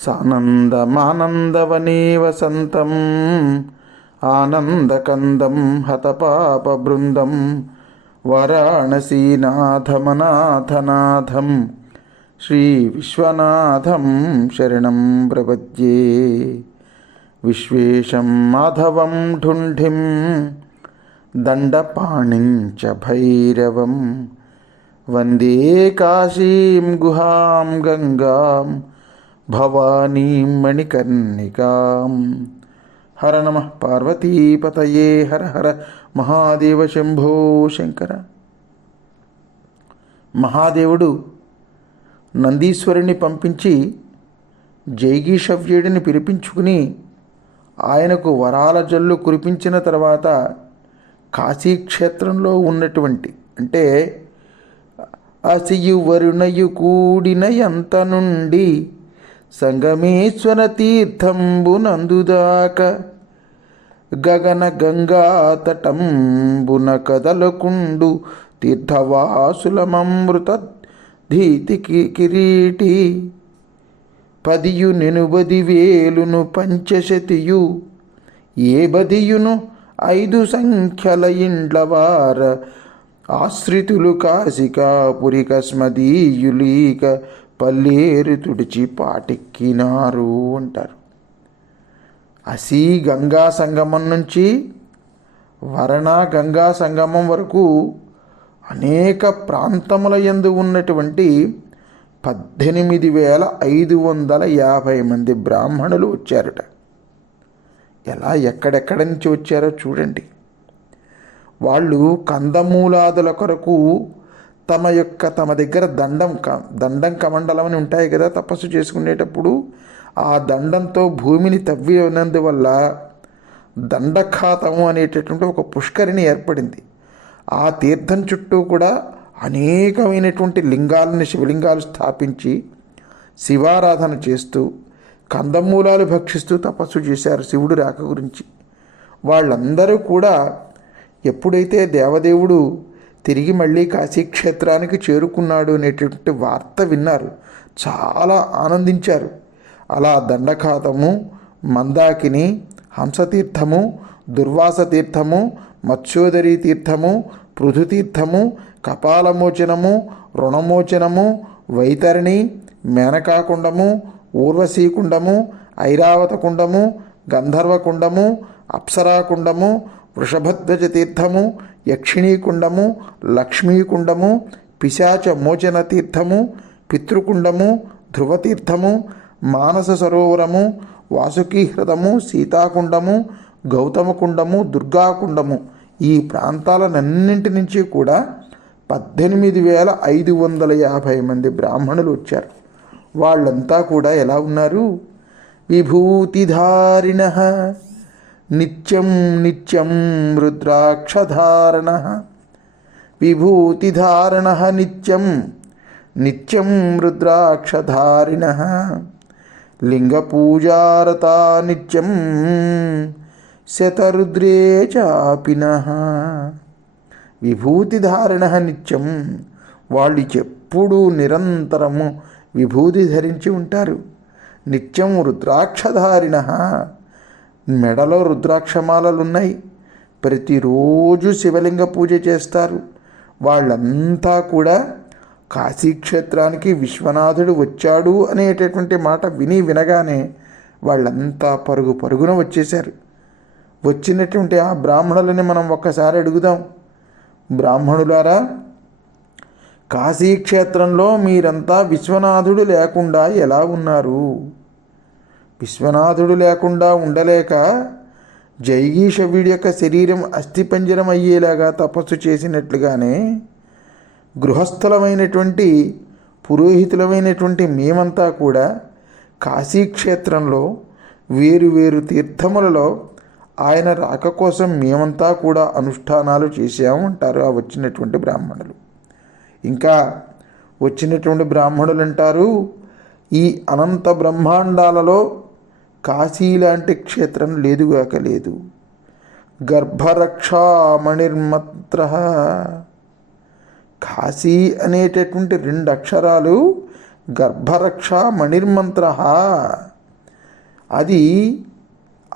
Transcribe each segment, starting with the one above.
సానందమానందవనే వసంతం ఆనందకందం హతపాపబృందం వారాణసీనాథమనాథనాథం శ్రీవిశ్వనాథం శరణం ప్రపద్యే. విశ్వేశం మాధవం ఢుంఢిం దండపాణిం చ భైరవం. వందే కాశీం గుహాం గంగాం భవానీం మణికర్ణికాం హర నమ పార్వతీపతయే హర హర మహాదేవ శంభో శంకర మహాదేవుడు నందీశ్వరుని పంపించి జైగీషవ్యుడిని పిలిపించుకుని ఆయనకు వరాల జల్లు కురిపించిన తర్వాత కాశీక్షేత్రంలో ఉన్నటువంటి అంటే అసియు వరుణయు కూడిన ఎంత నుండి సంగమేశ్వర తీర్థంబునందుదాక గగన గంగాతటంబున కదలకుండు తీర్థవాసులమృత ధీతికి కిరీటి పదియు నెనుబది వేలును పంచశతియు ఏ బదియును ఐదు సంఖ్యల ఇండ్లవార ఆశ్రితులు కాశికాపురిక స్మదీయులీక పల్లేరు తుడిచి పాటెక్కినారు అంటారు. అసీ గంగా సంగమం నుంచి వరణ గంగా సంగమం వరకు అనేక ప్రాంతముల యందు ఉన్నటువంటి పద్దెనిమిది వేల ఐదు వందల యాభై మంది బ్రాహ్మణులు వచ్చారట. ఎలా ఎక్కడెక్కడి నుంచి వచ్చారో చూడండి. వాళ్ళు కందమూలాదుల కొరకు తమ యొక్క తమ దగ్గర దండం క దండం కమండలం అని ఉంటాయి కదా తపస్సు చేసుకునేటప్పుడు ఆ దండంతో భూమిని తవ్వి ఉన్నందువల్ల దండఖాతము అనేటటువంటి ఒక పుష్కరిణి ఏర్పడింది. ఆ తీర్థం చుట్టూ కూడా అనేకమైనటువంటి లింగాలని శివలింగాలు స్థాపించి శివారాధన చేస్తూ కందమూలాలు భక్షిస్తూ తపస్సు చేశారు శివుడు రాక గురించి. వాళ్ళందరూ కూడా ఎప్పుడైతే దేవదేవుడు తిరిగి మళ్ళీ కాశీక్షేత్రానికి చేరుకున్నాడు అనేటువంటి వార్త విన్నారు. చాలా ఆనందించారు. అలా దండఖాతము మందాకిని హంసతీర్థము దుర్వాస తీర్థము మత్స్యోదరి తీర్థము పృథుతీర్థము కపాలమోచనము రుణమోచనము వైతరిణి మేనకాకుండము ఊర్వశీకుండము ఐరావతకుండము గంధర్వకుండము అప్సరాకుండము వృషభధ్వజ తీర్థము యక్షిణీకుండము లక్ష్మీకుండము పిశాచ మోచన తీర్థము పితృకుండము ధ్రువతీర్థము మానస సరోవరము వాసుకీహృతము సీతాకుండము గౌతమకుండము దుర్గాకుండము. ఈ ప్రాంతాలన్నింటి నుంచి కూడా పద్దెనిమిది వేల ఐదు వందల యాభై మంది బ్రాహ్మణులు వచ్చారు. వాళ్ళంతా కూడా ఎలా ఉన్నారు? విభూతిధారిణ. నిత్యం నిత్యం రుద్రాక్షధారణ విభూతిధారణ నిత్యం నిత్యం రుద్రాక్షధారిణ లింగపూజారతా నిత్యం శతరుద్రే చాపిన విభూతిధారణ నిత్యం వాళ్ళు ఎప్పుడూ నిరంతరము విభూతి ధరించి ఉంటారు. నిత్యం రుద్రాక్షధారిణ మెడలో రుద్రాక్షమాలలు ఉన్నాయి ప్రతిరోజు శివలింగ పూజ చేస్తారు. వాళ్ళంతా కూడా కాశీక్షేత్రానికి విశ్వనాథుడు వచ్చాడు అనేటటువంటి మాట విని వినగానే వాళ్ళంతా పరుగు పరుగున వచ్చేశారు. వచ్చినటువంటి ఆ బ్రాహ్మణులని మనం ఒక్కసారి అడుగుదాం. బ్రాహ్మణులారా కాశీక్షేత్రంలో మీరంతా విశ్వనాథుడు లేకుండా ఎలా ఉన్నారు? విశ్వనాథుడు లేకుండా ఉండలేక జైగీషవుడి యొక్క శరీరం అస్థిపంజరం అయ్యేలాగా తపస్సు చేసినట్లుగానే గృహస్థలమైనటువంటి పురోహితులమైనటువంటి మేమంతా కూడా కాశీక్షేత్రంలో వేరు వేరు తీర్థములలో ఆయన రాక కోసం మేమంతా కూడా అనుష్ఠానాలు చేసాము అంటారు ఆ వచ్చినటువంటి బ్రాహ్మణులు. ఇంకా వచ్చినటువంటి బ్రాహ్మణులు అంటారు ఈ అనంత బ్రహ్మాండాలలో కాశీ లాంటి క్షేత్రం లేదుగాక లేదు. గర్భరక్షామణిర్మత్ర. కాశీ అనేటటువంటి రెండు అక్షరాలు గర్భరక్ష మణిర్మంత్ర అది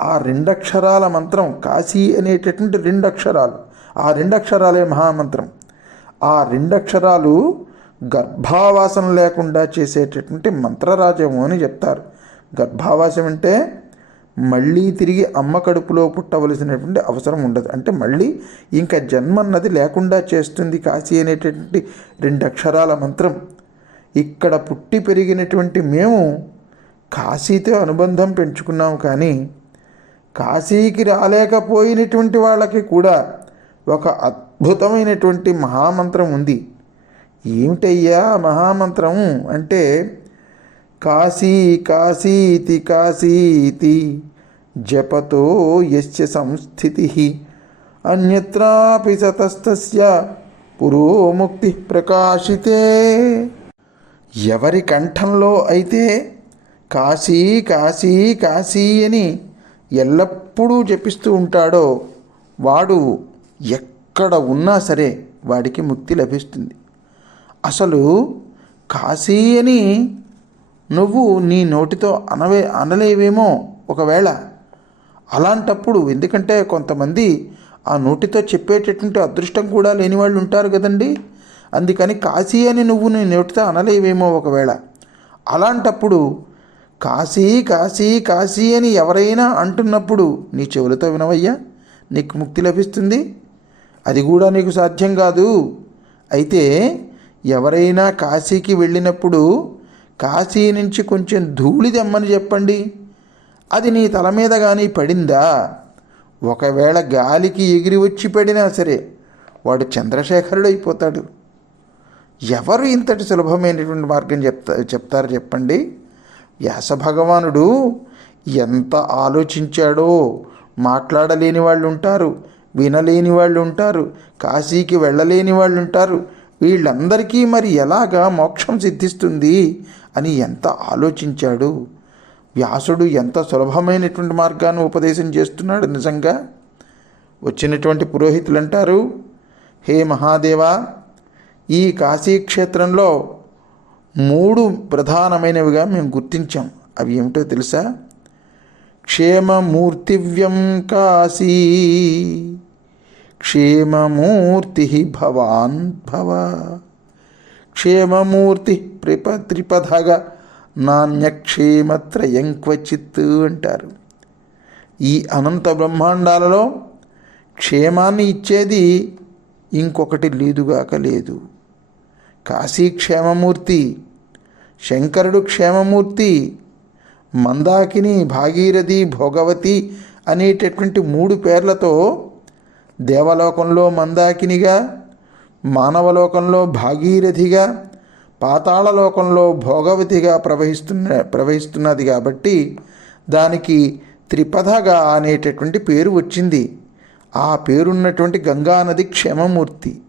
ఆ రెండక్షరాల మంత్రం కాశీ అనేటటువంటి రెండు అక్షరాలు ఆ రెండు అక్షరాలే మహామంత్రం. ఆ రెండక్షరాలు గర్భావాసం లేకుండా చేసేటటువంటి మంత్రరాజము అని చెప్తారు. గర్భావాసం అంటే మళ్ళీ తిరిగి అమ్మ కడుపులో పుట్టవలసినటువంటి అవసరం ఉండదు. అంటే మళ్ళీ ఇంకా జన్మ అన్నది లేకుండా చేస్తుంది కాశీ అనేటటువంటి రెండు అక్షరాల మంత్రం. ఇక్కడ పుట్టి పెరిగినటువంటి మేము కాశీతో అనుబంధం పెంచుకున్నాం కానీ కాశీకి రాలేకపోయినటువంటి వాళ్ళకి కూడా ఒక అద్భుతమైనటువంటి మహామంత్రం ఉంది. ఏమిటయ్యా మహామంత్రం అంటే కాశీ కాశీతి కాశీతి జపతో యస్య సంస్థితి. అన్యత్రాపి సతస్తస్య పురోముక్తి ప్రకాశితే. ఎవరి కంఠంలో అయితే కాశీ కాశీ కాశీ అని ఎల్లప్పుడూ జపిస్తూ ఉంటాడో వాడు ఎక్కడ ఉన్నా సరే వాడికి ముక్తి లభిస్తుంది. అసలు కాశీ అని నువ్వు నీ నోటితో అనవే అనలేవేమో ఒకవేళ? అలాంటప్పుడు ఎందుకంటే కొంతమంది ఆ నోటితో చెప్పేటటువంటి అదృష్టం కూడా లేని వాళ్ళు ఉంటారు కదండి. అందుకని కాశీ అని నువ్వు నీ నోటితో అనలేవేమో ఒకవేళ? అలాంటప్పుడు కాశీ కాశీ కాశీ అని ఎవరైనా అంటున్నప్పుడు నీ చెవులతో వినవయ్యా? నీకు ముక్తి లభిస్తుంది? అది కూడా నీకు సాధ్యం కాదు. అయితే ఎవరైనా కాశీకి వెళ్ళినప్పుడు కాశీ నుంచి కొంచెం ధూళి తెమ్మని చెప్పండి. అది నీ తల మీద కానీ పడిందా? ఒకవేళ గాలికి ఎగిరి వచ్చి పడినా సరే వాడు చంద్రశేఖరుడు అయిపోతాడు ఎవరు ఇంతటి సులభమైనటువంటి మార్గం చెప్తా చెప్తారు చెప్పండి? వ్యాస భగవానుడు ఎంత ఆలోచించాడో మాట్లాడలేని వాళ్ళు ఉంటారు వినలేని వాళ్ళు ఉంటారు కాశీకి వెళ్ళలేని వాళ్ళు ఉంటారు వీళ్ళందరికీ మరి ఎలాగా మోక్షం సిద్ధిస్తుంది? అని ఎంత ఆలోచించాడు? వ్యాసుడు ఎంత సులభమైనటువంటి మార్గాన్ని ఉపదేశం చేస్తున్నాడు నిజంగా? వచ్చినటువంటి పురోహితులు అంటారు హే మహాదేవా ఈ కాశీక్షేత్రంలో మూడు ప్రధానమైనవిగా మేము గుర్తించాం. అవి ఏమిటో తెలుసా? క్షేమమూర్తివ్యం కాశీ క్షేమమూర్తి భవాన్ భవ. క్షేమమూర్తి ప్రిప త్రిపథగ నాణ్యక్షేమత్రయం క్వచిత్ అంటారు. ఈ అనంత బ్రహ్మాండాలలో క్షేమాన్ని ఇచ్చేది ఇంకొకటి లేదుగాక లేదు. కాశీ క్షేమమూర్తి శంకరుడు క్షేమమూర్తి మందాకిని భాగీరథి భోగవతి అనేటటువంటి మూడు పేర్లతో దేవలోకంలో మందాకినిగా మానవలోకంలో భాగీరథిగా పాతాళలోకంలో భోగవతిగా ప్రవహిస్తున్న ప్రవహిస్తున్నది కాబట్టి దానికి త్రిపథగా అనేటటువంటి పేరు వచ్చింది. ఆ పేరున్నటువంటి గంగానది క్షేమమూర్తి.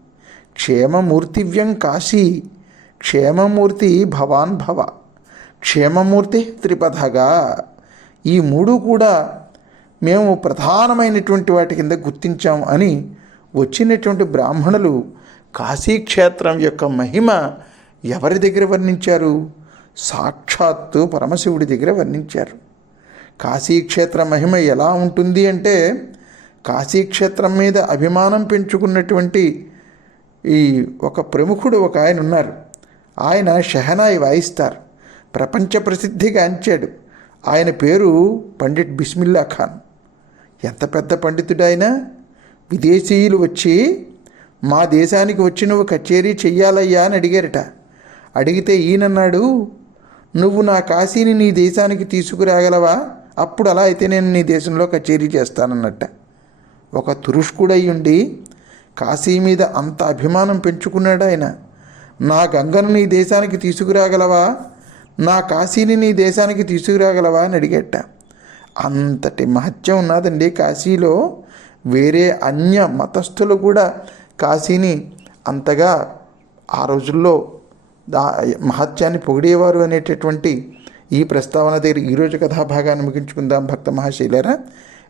క్షేమమూర్తివ్యం కాశీ క్షేమమూర్తి భవాన్ భవ క్షేమమూర్తి త్రిపథగా. ఈ మూడు కూడా మేము ప్రధానమైనటువంటి వాటి కింద గుర్తించాం అని వచ్చినటువంటి బ్రాహ్మణులు కాశీక్షేత్రం యొక్క మహిమ ఎవరి దగ్గర వర్ణించారు? సాక్షాత్తు పరమశివుడి దగ్గర వర్ణించారు. కాశీక్షేత్ర మహిమ ఎలా ఉంటుంది అంటే కాశీక్షేత్రం మీద అభిమానం పెంచుకున్నటువంటి ఈ ఒక ప్రముఖుడు ఒక ఆయన ఉన్నారు. ఆయన షెహనాయి వాయిస్తారు. ప్రపంచ ప్రసిద్ధిగాంచాడు ఆయన పేరు పండిట్ బిస్మిల్లా ఖాన్. ఎంత పెద్ద పండితుడైనా విదేశీయులు వచ్చి మా దేశానికి వచ్చి నువ్వు కచేరీ చెయ్యాలయ్యా అని అడిగారట. అడిగితే ఈయనన్నాడు నువ్వు నా కాశీని నీ దేశానికి తీసుకురాగలవా? అప్పుడు అలా అయితే నేను నీ దేశంలో కచేరీ చేస్తానన్నట్ట. ఒక తురుష్కుడయ్యుండి ఉండి కాశీ మీద అంత అభిమానం పెంచుకున్నాడు ఆయన. నా గంగను నీ దేశానికి తీసుకురాగలవా? నా కాశీని నీ దేశానికి తీసుకురాగలవా? అని అడిగట. అంతటి మహత్యం ఉన్నదండి కాశీలో వేరే అన్య మతస్థులు కూడా కాశీని అంతగా ఆ రోజుల్లో దా మహత్యాన్ని పొగిడేవారు అనేటటువంటి ఈ ప్రస్తావన దగ్గర ఈరోజు కథాభాగాన్ని ముగించుకుందాం భక్త మహాశైలరా.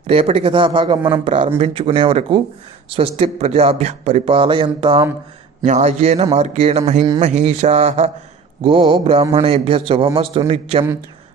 రేపటి కథాభాగం మనం ప్రారంభించుకునే వరకు స్వస్తి ప్రజాభ్య పరిపాలయంతాం. న్యాయేన మార్గేణ మహిం మహిషా. గో బ్రాహ్మణేభ్య శుభమస్తు నిత్యం.